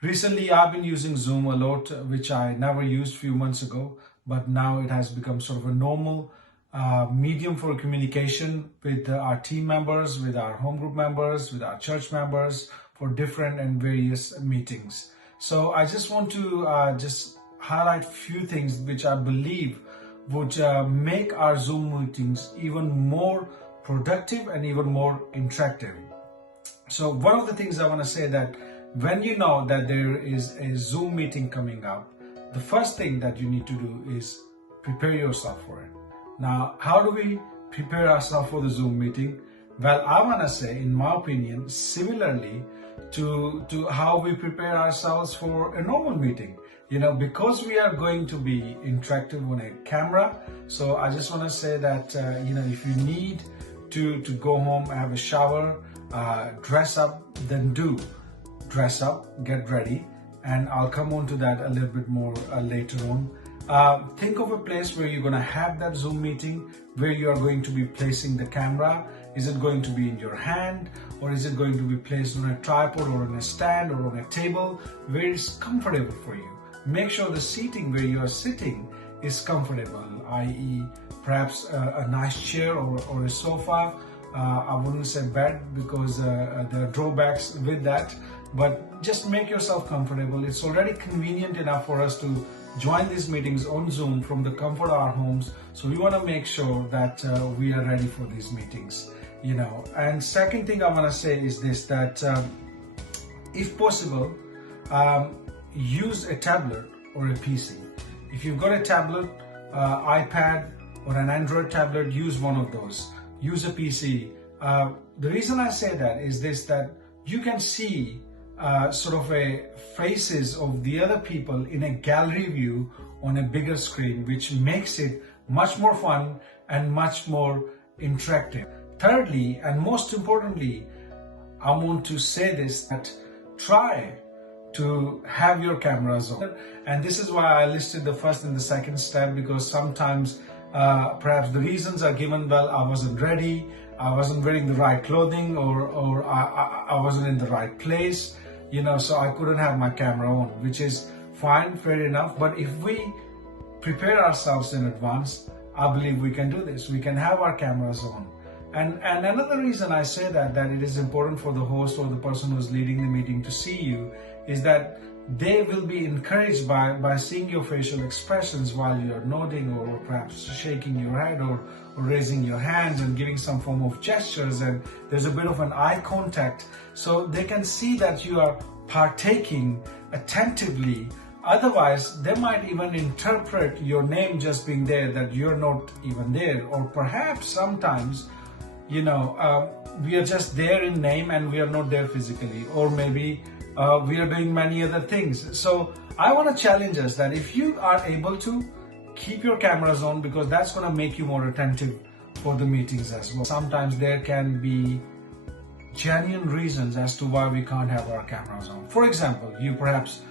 Recently, I've been using Zoom a lot, which I never used a few months ago, but now it has become sort of a normal medium for communication with our team members, with our home group members, with our church members for different and various meetings. So I just want to just highlight a few things which I believe would make our Zoom meetings even more productive and even more interactive. So one of the things I want to say that when you know that there is a Zoom meeting coming up, the first thing that you need to do is prepare yourself for it. Now, how do we prepare ourselves for the Zoom meeting? Well, I want to say, in my opinion, similarly to how we prepare ourselves for a normal meeting. Because we are going to be interactive on a camera. So I just want to say that, if you need to go home, have a shower, dress up, then do. Dress up, get ready, and I'll come on to that a little bit more later on. Think of a place where you're going to have that Zoom meeting, where you are going to be placing the camera. Is it going to be in your hand, or is it going to be placed on a tripod or on a stand or on a table where it's comfortable for you? Make sure the seating where you are sitting is comfortable, i.e. perhaps a nice chair or a sofa. I wouldn't say bed because there are drawbacks with that, but just make yourself comfortable. It's already convenient enough for us to join these meetings on Zoom from the comfort of our homes. So we want to make sure that we are ready for these meetings, And second thing I want to say is this, that if possible, use a tablet or a PC. If you've got a tablet, iPad or an Android tablet, use one of those. Use a PC. The reason I say that is this, that you can see sort of faces of the other people in a gallery view on a bigger screen, which makes it much more fun and much more interactive. Thirdly, and most importantly, I want to say this, that try to have your cameras on. And this is why I listed the first and the second step, because sometimes perhaps the reasons are given, well, I wasn't ready, I wasn't wearing the right clothing, or I wasn't in the right place, so I couldn't have my camera on, which is fine, fair enough. But if we prepare ourselves in advance, I believe we can do this. We can have our cameras on. And another reason I say that it is important for the host or the person who's leading the meeting to see you is that they will be encouraged by seeing your facial expressions while you're nodding or perhaps shaking your head or raising your hands and giving some form of gestures, and there's a bit of an eye contact, so they can see that you are partaking attentively. Otherwise, they might even interpret your name just being there that you're not even there, or perhaps sometimes we are just there in name and we are not there physically, or maybe we are doing many other things. So I want to challenge us that if you are able to, keep your cameras on, because that's going to make you more attentive for the meetings as well. Sometimes there can be genuine reasons as to why we can't have our cameras on. For example, you perhaps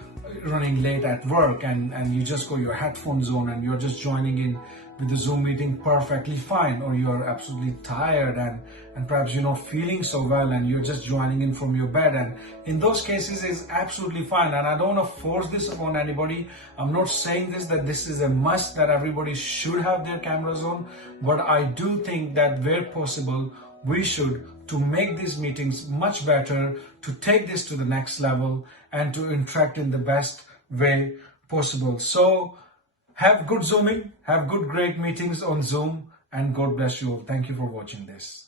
running late at work and you just got your headphones on and you're just joining in with the Zoom meeting perfectly fine, or you're absolutely tired and perhaps you're not feeling so well and you're just joining in from your bed, and in those cases it's absolutely fine. And I don't want to force this upon anybody. I'm not saying that this is a must that everybody should have their cameras on, but I do think that where possible we should, to make these meetings much better, to take this to the next level and to interact in the best way possible. So have good Zooming, have good great meetings on Zoom, and God bless you all. Thank you for watching this.